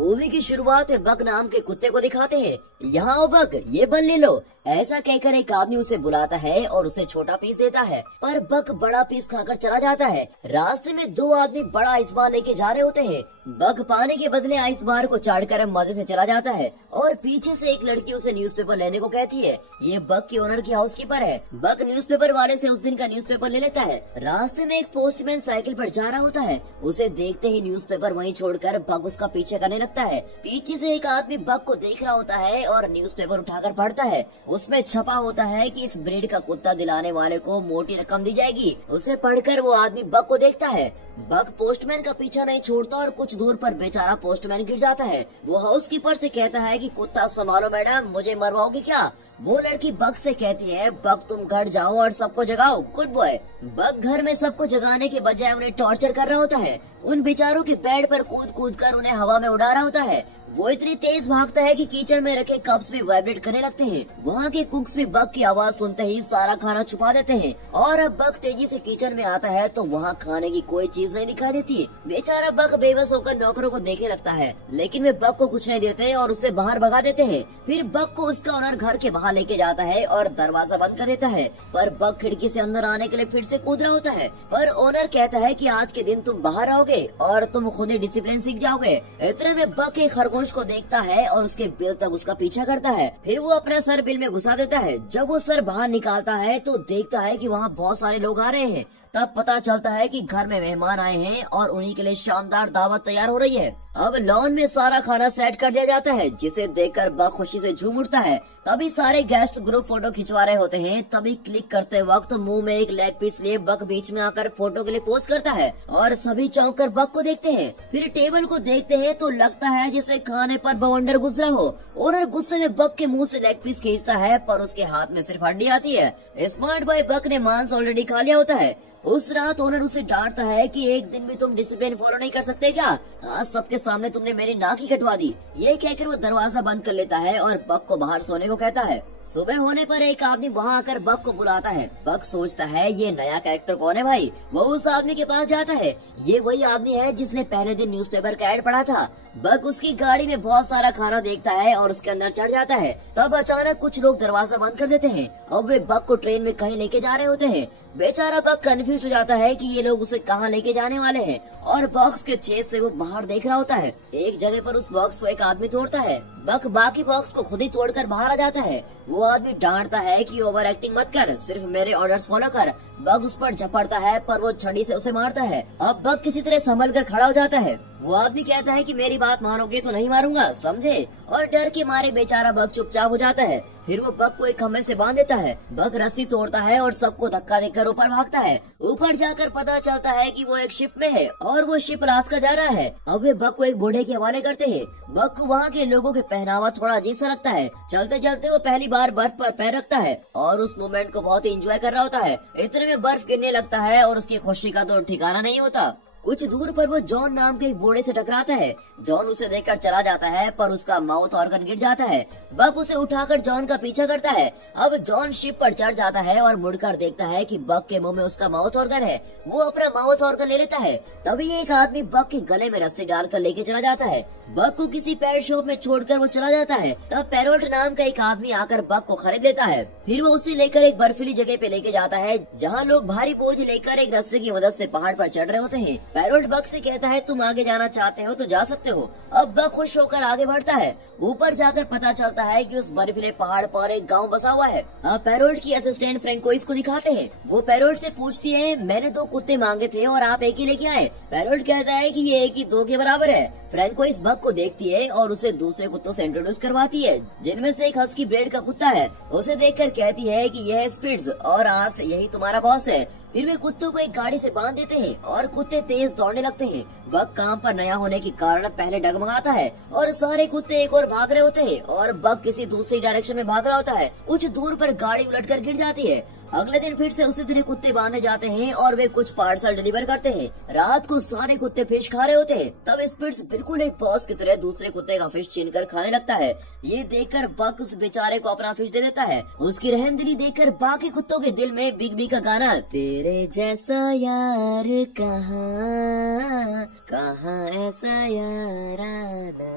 Movie की शुरुआत में बक नाम के कुत्ते को दिखाते हैं। यहाँ आओ बक, ये बन ले लो, ऐसा कहकर एक आदमी उसे बुलाता है और उसे छोटा पीस देता है, पर बक बड़ा पीस खाकर चला जाता है। रास्ते में दो आदमी बड़ा आइस बार लेके जा रहे होते हैं। बक पाने के बदले आइस बार को चाटकर मजे से चला जाता है और पीछे से एक लड़की उसे न्यूज़पेपर लेने को कहती है। ये बक के ओनर की हाउसकीपर है। बक न्यूज़पेपर वाले से उस दिन का न्यूज़पेपर ले लेता है। रास्ते में एक पोस्टमैन साइकिल पर जा रहा होता है। उसे देखते ही न्यूज़पेपर वहीं छोड़कर बक उसका पीछे करने लगता है। पीछे से एक आदमी बक को देख रहा होता है और न्यूज़पेपर उठाकर पढ़ता है। उसमें छपा होता है कि इस ब्रीड का कुत्ता दिलाने वाले को मोटी रकम दी जाएगी। उसे पढ़कर वो आदमी बक को देखता है। बक पोस्टमैन का पीछा नहीं छोड़ता और कुछ दूर पर बेचारा पोस्टमैन गिर जाता है। वो हाउसकीपर से कहता है कि कुत्ता संभालो मैडम, मुझे मरवाओगी क्या? वो लड़की बक से कहती है, बक तुम घर जाओ और सबको जगाओ, गुड बॉय। बक घर में सबको जगाने के बजाय उन्हें टॉर्चर कर रहा होता है। उन बेचारों के बेड पर कूद कूद कर उन्हें हवा में उड़ा रहा होता है। वो इतनी तेज भागता है कि किचन में रखे कप्स भी वाइब्रेट करने लगते हैं। वहाँ के कुक्स भी बक की आवाज सुनते ही सारा खाना छुपा देते हैं और अब बक तेजी से किचन में आता है तो वहाँ खाने की कोई चीज नहीं दिखाई देती। बेचारा बक बेबस होकर नौकरों को देखने लगता है, लेकिन वे बक को कुछ नहीं देते और उसे बाहर भगा देते हैं। फिर बक को उसका ओनर घर के बाहर लेके जाता है और दरवाजा बंद कर देता है, पर बक खिड़की से अंदर आने के लिए फिर से कूद रहा होता है। पर ओनर कहता है कि आज के दिन तुम बाहर आओगे और तुम खुद ही डिसिप्लिन सीख जाओगे। इतने में बक एक खरगोश को देखता है और उसके बिल तक उसका पीछा करता है। फिर वो अपना सर बिल में घुसा देता है। जब वो सर बाहर निकालता है तो देखता है कि वहाँ बहुत सारे लोग आ रहे हैं। तब पता चलता है कि घर में मेहमान आए हैं और उन्हीं के लिए शानदार दावत तैयार हो रही है। अब लॉन में सारा खाना सेट कर दिया जाता है, जिसे देखकर बक खुशी से झूम उठता है। तभी सारे गेस्ट ग्रुप फोटो खिंचवा रहे होते हैं। तभी क्लिक करते वक्त मुंह में एक लेग पीस लिए बक बीच में आकर फोटो के लिए पोज करता है और सभी चौंक कर बक को देखते हैं। फिर टेबल को देखते हैं तो लगता है जैसे खाने पर बवंडर गुजरा हो। ओनर गुस्से में बक के मुंह से लेग पीस खींचता है, पर उसके हाथ में सिर्फ हड्डी आती है। स्मार्ट बॉय बक ने मांस ऑलरेडी खा लिया होता है। उस रात ओनर उसे डांटता है कि एक दिन भी तुम डिसिप्लिन फॉलो नहीं कर सकते क्या? आज सबके सामने तुमने मेरी नाक ही कटवा दी। ये कहकर वो दरवाजा बंद कर लेता है और बक को बाहर सोने को कहता है। सुबह होने पर एक आदमी वहाँ आकर बक को बुलाता है। बक सोचता है ये नया कैरेक्टर कौन है भाई। वो उस आदमी के पास जाता है। ये वही आदमी है जिसने पहले दिन न्यूज़पेपर का ऐड पढ़ा था। बक उसकी गाड़ी में बहुत सारा खाना देखता है और उसके अंदर चढ़ जाता है। तब अचानक कुछ लोग दरवाजा बंद कर देते हैं। अब वे बक को ट्रेन में कहीं लेके जा रहे होते हैं। बेचारा बक कंफ्यूज हो जाता है कि ये लोग उसे कहाँ लेके जाने वाले हैं और बॉक्स के छेद से वो बाहर देख रहा होता है। एक जगह पर उस बॉक्स को एक आदमी तोड़ता है। बक बाकी बॉक्स को खुद ही तोड़कर बाहर आ जाता है। वो आदमी डांटता है कि ओवर एक्टिंग मत कर, सिर्फ मेरे ऑर्डर्स फॉलो कर। बक उस पर झपड़ता है, पर वो छड़ी से उसे मारता है। अब बक किसी तरह संभल कर खड़ा हो जाता है। वो आदमी कहता है कि मेरी बात मानोगे तो नहीं मारूंगा, समझे? और डर के मारे बेचारा बक चुपचाप हो जाता है। फिर वो बक को एक खम्भे से बांध देता है। बक रस्सी तोड़ता है और सबको धक्का देकर ऊपर भागता है। ऊपर जाकर पता चलता है कि वो एक शिप में है और वो शिप अलास्का जा रहा है। अब वे बक को एक बूढ़े के हवाले करते हैं। बक को वहाँ के लोगों के पहनावा थोड़ा अजीब सा लगता है। चलते चलते वो पहली बार बर्फ पर पैर रखता है और उस मोमेंट को बहुत ही एंजॉय कर रहा होता है। इतने में बर्फ गिरने लगता है और उसकी खुशी का तो ठिकाना नहीं होता। कुछ दूर पर वो जॉन नाम के एक बूढ़े से टकराता है। जॉन उसे देखकर चला जाता है, पर उसका माउथ ऑर्गन गिर जाता है। बक उसे उठाकर जॉन का पीछा करता है। अब जॉन शिप पर चढ़ जाता है और मुड़कर देखता है कि बक के मुंह में उसका माउथ ऑर्गन है। वो अपना माउथ ऑर्गन ले लेता है। तभी एक आदमी बक के गले में रस्सी डालकर लेके चला जाता है। बक को किसी पेट शॉप में छोड़कर वो चला जाता है। तब पैरोल्ट नाम का एक आदमी आकर बक को खरीद लेता है। फिर वो उसे लेकर एक बर्फीली जगह पे लेके जाता है, जहाँ लोग भारी बोझ लेकर एक रस्से की मदद से पहाड़ पर चढ़ रहे होते हैं। पैरोल्ट बक से कहता है तुम आगे जाना चाहते हो तो जा सकते हो। अब बक खुश होकर आगे बढ़ता है। ऊपर जाकर पता चलता है कि उस बर्फीले पहाड़ पर एक गांव बसा हुआ है। अब पैरोल्ट की असिस्टेंट फ्रेंकोइस को दिखाते हैं। वो पैरोल्ट से पूछती है, मैंने 2 कुत्ते मांगे थे और आप एक ही लेके आए। पैरोल्ट कहता है कि ये 1 ही 2 के बराबर है। फ्रेंकोइस बक को देखती है और उसे दूसरे कुत्तों से इंट्रोड्यूस करवाती है, जिनमें से एक हस्की ब्रीड का कुत्ता है। उसे देखकर कहती है कि यह है स्पिट्ज और आज से यही तुम्हारा बॉस है। फिर वे कुत्तों को एक गाड़ी से बांध देते हैं और कुत्ते तेज दौड़ने लगते हैं। बक काम पर नया होने के कारण पहले डगमगाता है और सारे कुत्ते एक और भाग रहे होते हैं और बक किसी दूसरी डायरेक्शन में भाग रहा होता है। कुछ दूर पर गाड़ी उलटकर गिर जाती है। अगले दिन फिर से उसी तरह कुत्ते बांधे जाते हैं और वे कुछ पार्सल डिलीवर करते हैं। रात को सारे कुत्ते फिश खा रहे होते हैं। तब स्पिट्स बिल्कुल एक बॉस की तरह दूसरे कुत्ते का फिश छीनकर खाने लगता है। ये देखकर बक उस बेचारे को अपना फिश दे देता है। उसकी रहमदिली देखकर बाकी कुत्तों के दिल में बिग बी का गाना तेरे जैसा यार कहाँ कहाँ ऐसा याराना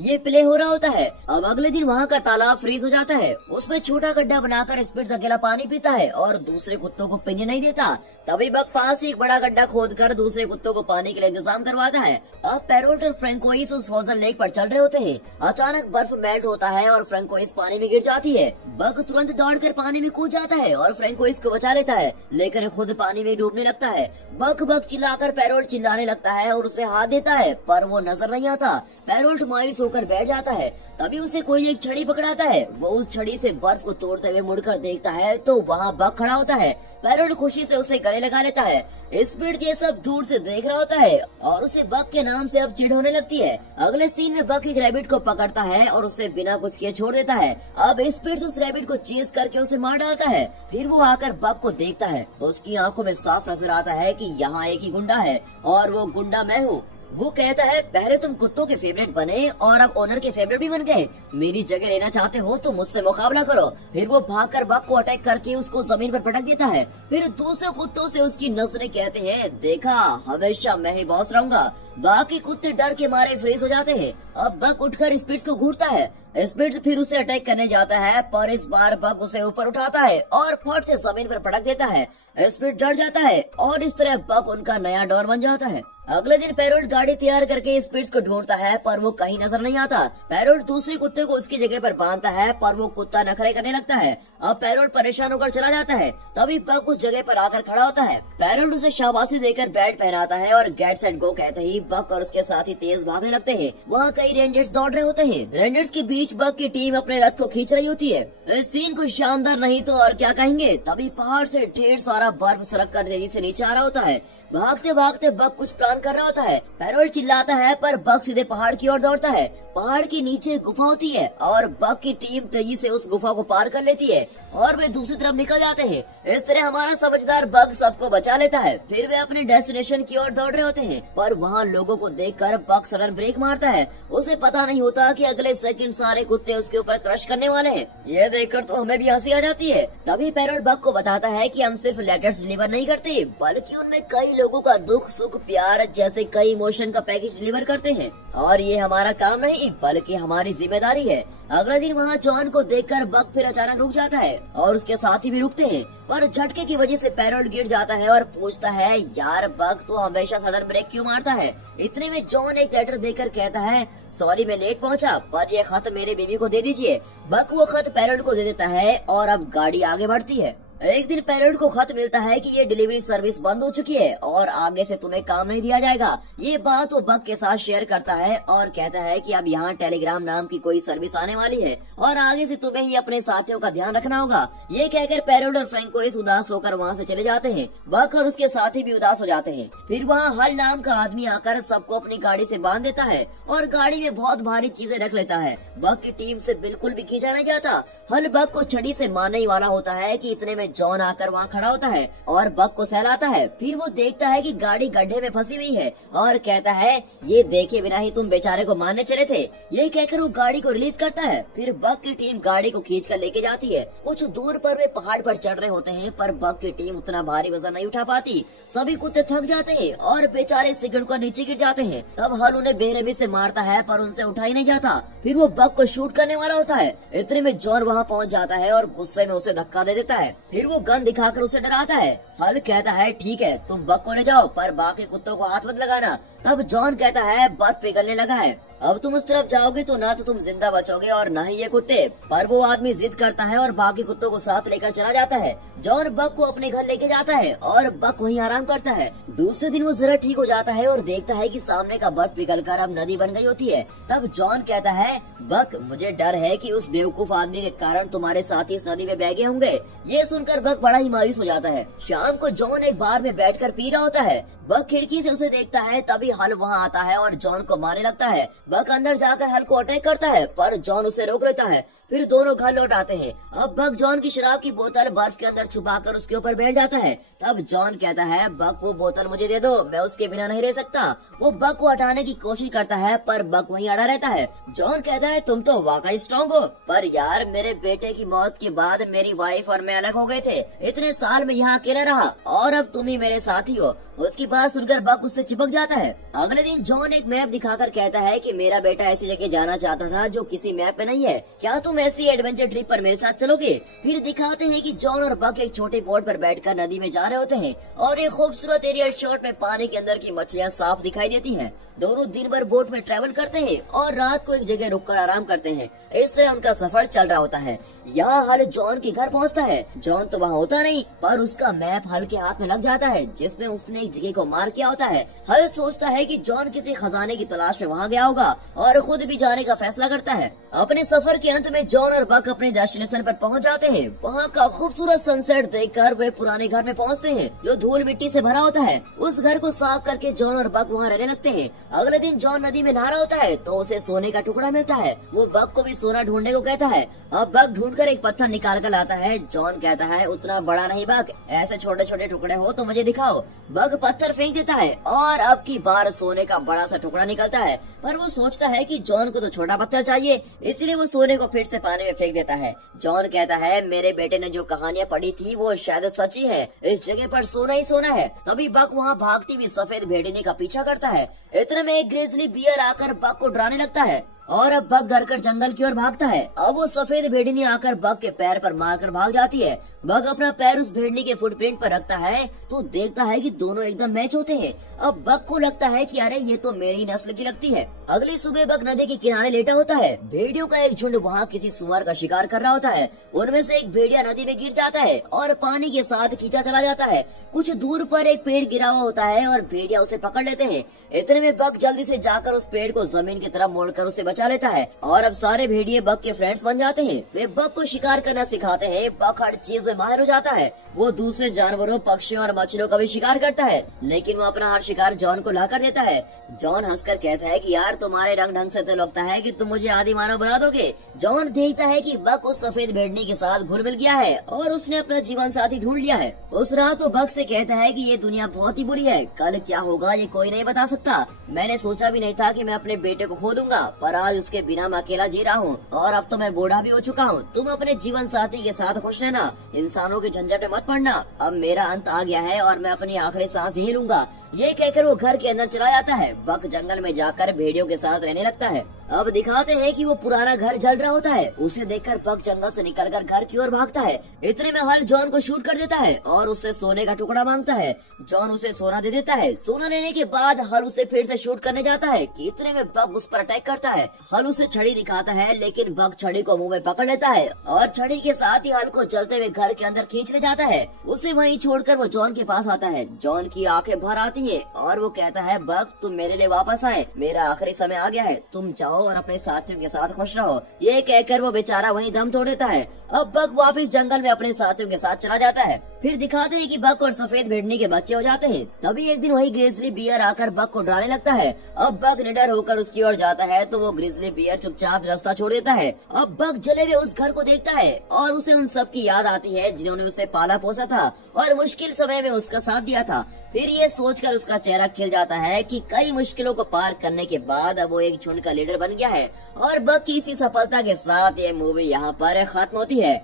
ये प्ले हो रहा होता है। अब अगले दिन वहाँ का तालाब फ्रीज हो जाता है। उसमें छोटा गड्ढा बनाकर स्पिट्स अकेला पानी पीता है और दूसरे कुत्तों को पीने नहीं देता। तभी बक पास ही एक बड़ा गड्ढा खोदकर दूसरे कुत्तों को पानी के लिए इंतजाम करवाता है। अब पैरोट और फ्रैंकोइस उस फ्रोजन लेक पर चल रहे होते हैं। अचानक बर्फ मेल्ट होता है और फ्रैंकोइस पानी में गिर जाती है। बक तुरंत दौड़कर पानी में कूद जाता है और फ्रैंकोइस को बचा लेता है, लेकिन खुद पानी में डूबने लगता है। बक बक चिल्लाकर पैरोट चिल्लाने लगता है और उसे हाथ देता है, पर वो नजर नहीं आता। पैरोट मायूस होकर बैठ जाता है। तभी उसे कोई एक छड़ी पकड़ाता है। वो उस छड़ी से बर्फ को तोड़ते हुए मुड़कर देखता है तो वहाँ बक खड़ा होता है। पैरोट खुशी से उसे गले लगा लेता है। स्पिट्स ये सब दूर से देख रहा होता है और उसे बक के नाम से अब चिढ़ होने लगती है। अगले सीन में बक एक रैबिट को पकड़ता है और उसे बिना कुछ किए छोड़ देता है। अब स्पिट्स उस रैबिट को चेज करके उसे मार डालता है। फिर वो आकर बक को देखता है। उसकी आंखों में साफ नजर आता है कि यहाँ एक ही गुंडा है और वो गुंडा मैं हूँ। वो कहता है पहले तुम कुत्तों के फेवरेट बने और अब ओनर के फेवरेट भी बन गए। मेरी जगह लेना चाहते हो तो मुझसे मुकाबला करो। फिर वो भागकर बक को अटैक करके उसको जमीन पर पटक देता है। फिर दूसरे कुत्तों से उसकी नजरें कहते हैं देखा हमेशा मैं ही बॉस रहूंगा। बाकी कुत्ते डर के मारे फ्रीज हो जाते हैं। अब बक उठकर स्पिट्स को घूरता है। स्पिट्स फिर उसे अटैक करने जाता है, पर इस बार बक उसे ऊपर उठाता है और फट से जमीन पर पटक देता है। स्पिट्स डर जाता है और इस तरह बक उनका नया डॉन बन जाता है। अगले दिन पैरोट गाड़ी तैयार करके स्पिट्स को ढूंढता है, पर वो कहीं नजर नहीं आता। पैरोट दूसरे कुत्ते को उसकी जगह पर बांधता है, पर वो कुत्ता नखरे करने लगता है। अब पैरोट परेशान होकर चला जाता है। तभी बक उस जगह पर आकर खड़ा होता है। पैरोट उसे शाबाशी देकर बैट पहनाता है और गेट सेट गो कहते ही बक और उसके साथी तेज भागने लगते हैं। वहाँ कई रेंजर्स दौड़ रहे होते हैं। रेंजर्स के बीच बक की टीम अपने रथ को खींच रही होती है। इस सीन को शानदार नहीं तो और क्या कहेंगे। तभी पहाड़ से ढेर सारा बर्फ सरक कर तेजी से नीचे आ रहा होता है। भागते भागते बक कुछ प्लान कर रहा होता है। पैरोट चिल्लाता है, पर बक सीधे पहाड़ की ओर दौड़ता है। पहाड़ के नीचे गुफा होती है और बक की टीम तेजी से उस गुफा को पार कर लेती है और वे दूसरी तरफ निकल जाते हैं। इस तरह हमारा समझदार बक सबको बचा लेता है। फिर वे अपने डेस्टिनेशन की ओर दौड़ रहे होते हैं, पर वहाँ लोगों को देखकर बक सडन ब्रेक मारता है। उसे पता नहीं होता कि अगले सेकंड सारे कुत्ते उसके ऊपर क्रश करने वाले हैं। ये देखकर तो हमें भी हंसी आ जाती है। तभी पैरोट बक को बताता है कि हम सिर्फ लेटर्स डिलीवर नहीं करते, बल्कि उनमें कई लोगों का दुख सुख प्यार जैसे कई इमोशन का पैकेज डिलीवर करते हैं और ये हमारा काम नहीं बल्कि हमारी जिम्मेदारी है। अगले दिन वहाँ जॉन को देखकर बक फिर अचानक रुक जाता है और उसके साथी भी रुकते हैं, पर झटके की वजह से पैरोट गिर जाता है और पूछता है यार बक तू हमेशा सडन ब्रेक क्यों मारता है। इतने में जॉन एक लेटर देकर कहता है सॉरी मैं लेट पहुँचा, पर ये खत मेरे बीवी को दे दीजिए। बक वो खत पैरोट को दे देता है और अब गाड़ी आगे बढ़ती है। एक दिन पैरोट को खत मिलता है कि ये डिलीवरी सर्विस बंद हो चुकी है और आगे से तुम्हें काम नहीं दिया जाएगा। ये बात वो बक के साथ शेयर करता है और कहता है कि अब यहाँ टेलीग्राम नाम की कोई सर्विस आने वाली है और आगे से तुम्हें ही अपने साथियों का ध्यान रखना होगा। ये कहकर पैरोट और फ्रैंकोइस उदास होकर वहाँ से चले जाते हैं। बक और उसके साथी भी उदास हो जाते हैं। फिर वहाँ हल नाम का आदमी आकर सबको अपनी गाड़ी से बांध देता है और गाड़ी में बहुत भारी चीजें रख लेता है। बक की टीम से बिल्कुल भी खींचा नहीं जाता। हल बक को छड़ी से मारने ही वाला होता है कि इतने में जॉन आकर वहाँ खड़ा होता है और बक को सहलाता है। फिर वो देखता है कि गाड़ी गड्ढे में फंसी हुई है और कहता है ये देखे बिना ही तुम बेचारे को मारने चले थे। ये कहकर वो गाड़ी को रिलीज करता है। फिर बक की टीम गाड़ी को खींच कर लेके जाती है। कुछ दूर पर वे पहाड़ पर चढ़ रहे होते हैं, पर बक की टीम उतना भारी वजन नहीं उठा पाती। सभी कुत्ते थक जाते हैं और बेचारे सिगड़ कर नीचे गिर जाते हैं। तब हल उन्हें बेरहमी से मारता है, पर उनसे उठा ही नहीं जाता। फिर वो बक को शूट करने वाला होता है। इतने में जॉन वहाँ पहुँच जाता है और गुस्से में उसे धक्का दे देता है। फिर वो गन दिखाकर उसे डराता है। हल कहता है ठीक है तुम बक को ले जाओ, पर बाकी कुत्तों को हाथ मत लगाना। तब जॉन कहता है बर्फ पिघलने लगा है, अब तुम उस तरफ जाओगे तो ना तो तुम जिंदा बचोगे और ना ही ये कुत्ते। पर वो आदमी जिद करता है और बाकी कुत्तों को साथ लेकर चला जाता है। जॉन बक को अपने घर लेके जाता है और बक वहीं आराम करता है। दूसरे दिन वो जरा ठीक हो जाता है और देखता है कि सामने का बर्फ पिघलकर अब नदी बन गई होती है। तब जॉन कहता है बक मुझे डर है कि उस बेवकूफ आदमी के कारण तुम्हारे साथी इस नदी में बह गए होंगे। ये सुनकर बक बड़ा ही मायूस हो जाता है। शाम शाम को जॉन एक बार में बैठकर पी रहा होता है। बक खिड़की से उसे देखता है, तभी हल वहाँ आता है और जॉन को मारने लगता है। बक अंदर जाकर हल को अटैक करता है, पर जॉन उसे रोक लेता है। फिर दोनों घर लौट आते हैं। अब बक जॉन की शराब की बोतल बर्फ के अंदर छुपाकर उसके ऊपर बैठ जाता है। तब जॉन कहता है, बक वो बोतल मुझे दे दो, मैं उसके बिना नहीं रह सकता। वो बक को हटाने की कोशिश करता है, पर बक वहीं अड़ा रहता है। जॉन कहता है, तुम तो वाकई स्ट्रॉन्ग हो, पर यार मेरे बेटे की मौत के बाद मेरी वाइफ और मैं अलग हो गए थे। इतने साल में यहाँ अकेला रहा और अब तुम ही मेरे साथी हो। उसकी बात सुनकर बक उससे चिपक जाता है। अगले दिन जॉन एक मैप दिखाकर कहता है कि मेरा बेटा ऐसी जगह जाना चाहता था जो किसी मैप में नहीं है, क्या तुम ऐसी एडवेंचर ट्रिप पर मेरे साथ चलोगे? फिर दिखाते हैं कि जॉन और बक एक छोटे बोट पर बैठकर नदी में जा रहे होते हैं और एक खूबसूरत एरियल शॉट में पानी के अंदर की मछलियाँ साफ दिखाई देती हैं। दोनों दिन भर बोट में ट्रैवल करते हैं और रात को एक जगह रुककर आराम करते हैं। इससे उनका सफर चल रहा होता है। यहाँ हल जॉन के घर पहुँचता है। जॉन तो वहाँ होता नहीं, पर उसका मैप हल के हाथ में लग जाता है जिसमें उसने एक जगह को मार किया होता है। हल सोचता है कि जॉन किसी खजाने की तलाश में वहाँ गया होगा और खुद भी जाने का फैसला करता है। अपने सफर के अंत में जॉन और बक अपने डेस्टिनेशन पर पहुँच जाते हैं। वहाँ का खूबसूरत सनसेट देखकर वे पुराने घर में पहुँचते हैं जो धूल मिट्टी से भरा होता है। उस घर को साफ करके जॉन और बक वहाँ रहने लगते हैं। अगले दिन जॉन नदी में नहा रहा होता है तो उसे सोने का टुकड़ा मिलता है। वो बक को भी सोना ढूंढने को कहता है। अब बक ढूंढकर एक पत्थर निकाल कर लाता है। जॉन कहता है, उतना बड़ा नहीं बक, ऐसे छोटे छोटे टुकड़े हो तो मुझे दिखाओ। बक पत्थर फेंक देता है और अब की बार सोने का बड़ा सा टुकड़ा निकलता है, पर वो सोचता है कि जॉन को तो छोटा पत्थर चाहिए, इसलिए वो सोने को फिर से पानी में फेंक देता है। जॉन कहता है, मेरे बेटे ने जो कहानियाँ पढ़ी थी वो शायद सच्ची है, इस जगह पर सोना ही सोना है। तभी बक वहाँ भागती हुई सफेद भेड़िनी का पीछा करता है। इतने में एक ग्रिजली बियर आकर बक को डराने लगता है और अब बक डरकर जंगल की ओर भागता है। अब वो सफेद भेड़िनी आकर बक के पैर पर मारकर भाग जाती है। बक अपना पैर उस भेड़नी के फुटप्रिंट पर रखता है तो देखता है कि दोनों एकदम मैच होते हैं। अब बक को लगता है कि अरे ये तो मेरी नस्ल की लगती है। अगली सुबह बक नदी के किनारे लेटा होता है। भेड़ियों का एक झुंड वहाँ किसी सुअर का शिकार कर रहा होता है। उनमें से एक भेड़िया नदी में गिर जाता है और पानी के साथ खींचा चला जाता है। कुछ दूर पर एक पेड़ गिरा हुआ होता है और भेड़िया उसे पकड़ लेते हैं। इतने में बक जल्दी से जाकर उस पेड़ को जमीन की तरफ मोड़कर उसे बचा लेता है और अब सारे भेड़िए बक के फ्रेंड्स बन जाते हैं। वे बक को शिकार करना सिखाते हैं। बक हर चीज में माहिर हो जाता है। वो दूसरे जानवरों, पक्षियों और मछलियों का भी शिकार करता है, लेकिन वो अपना हर शिकार जॉन को लाकर देता है। जॉन हंसकर कहता है कि यार तुम्हारे रंग ढंग से तो लगता है कि तुम मुझे आदि मानव बना दोगे। जॉन देखता है कि बक उस सफेद भेड़नी के साथ घुल मिल गया है और उसने अपना जीवन साथी ढूंढ लिया है। उस रात वो बक से कहता है कि ये दुनिया बहुत ही बुरी है, कल क्या होगा ये कोई नहीं बता सकता। मैंने सोचा भी नहीं था कि मैं अपने बेटे को खो दूंगा, पर आज उसके बिना मैं अकेला जी रहा हूँ और अब तो मैं बूढ़ा भी हो चुका हूँ। तुम अपने जीवन साथी के साथ खुश रहना, इंसानों के झंझट में मत पड़ना। अब मेरा अंत आ गया है और मैं अपनी आखिरी सांस यही लूंगा। ये कहकर वो घर के अंदर चला जाता है। बक जंगल में जाकर भेड़ियों के साथ रहने लगता है। अब दिखाते हैं कि वो पुराना घर जल रहा होता है। उसे देखकर बक जंगल से निकलकर घर की ओर भागता है। इतने में हल जॉन को शूट कर देता है और उससे सोने का टुकड़ा मांगता है। जॉन उसे सोना दे देता है। सोना लेने के बाद हल उसे फिर से शूट करने जाता है कि इतने में बक उस पर अटैक करता है। हल उसे छड़ी दिखाता है, लेकिन बक छड़ी को मुंह में पकड़ लेता है और छड़ी के साथ ही हल को जलते हुए घर के अंदर खींचने जाता है। उसे वहीं छोड़कर वो जॉन के पास आता है। जॉन की आंखें भर आती है और वो कहता है, बक तुम मेरे लिए वापस आए, मेरा आखिरी समय आ गया है, तुम जाओ और अपने साथियों के साथ खुश रहो। ये कहकर वो बेचारा वहीं दम तोड़ देता है। अब बक वापस जंगल में अपने साथियों के साथ चला जाता है। फिर दिखाते हैं कि बक और सफेद भेड़नी के बच्चे हो जाते हैं। तभी एक दिन वही ग्रिजली बियर आकर बक को डराने लगता है। अब बक निडर होकर उसकी ओर जाता है तो वो ग्रिजली बियर चुपचाप रास्ता छोड़ देता है। अब बक जले हुए उस घर को देखता है और उसे उन सब की याद आती है जिन्होंने उसे पाला पोसा था और मुश्किल समय में उसका साथ दिया था। फिर ये सोचकर उसका चेहरा खिल जाता है कि कई मुश्किलों को पार करने के बाद अब वो एक झुंड का लीडर बन गया है। और बक की इसी सफलता के साथ ये मूवी यहाँ पर खत्म होती है।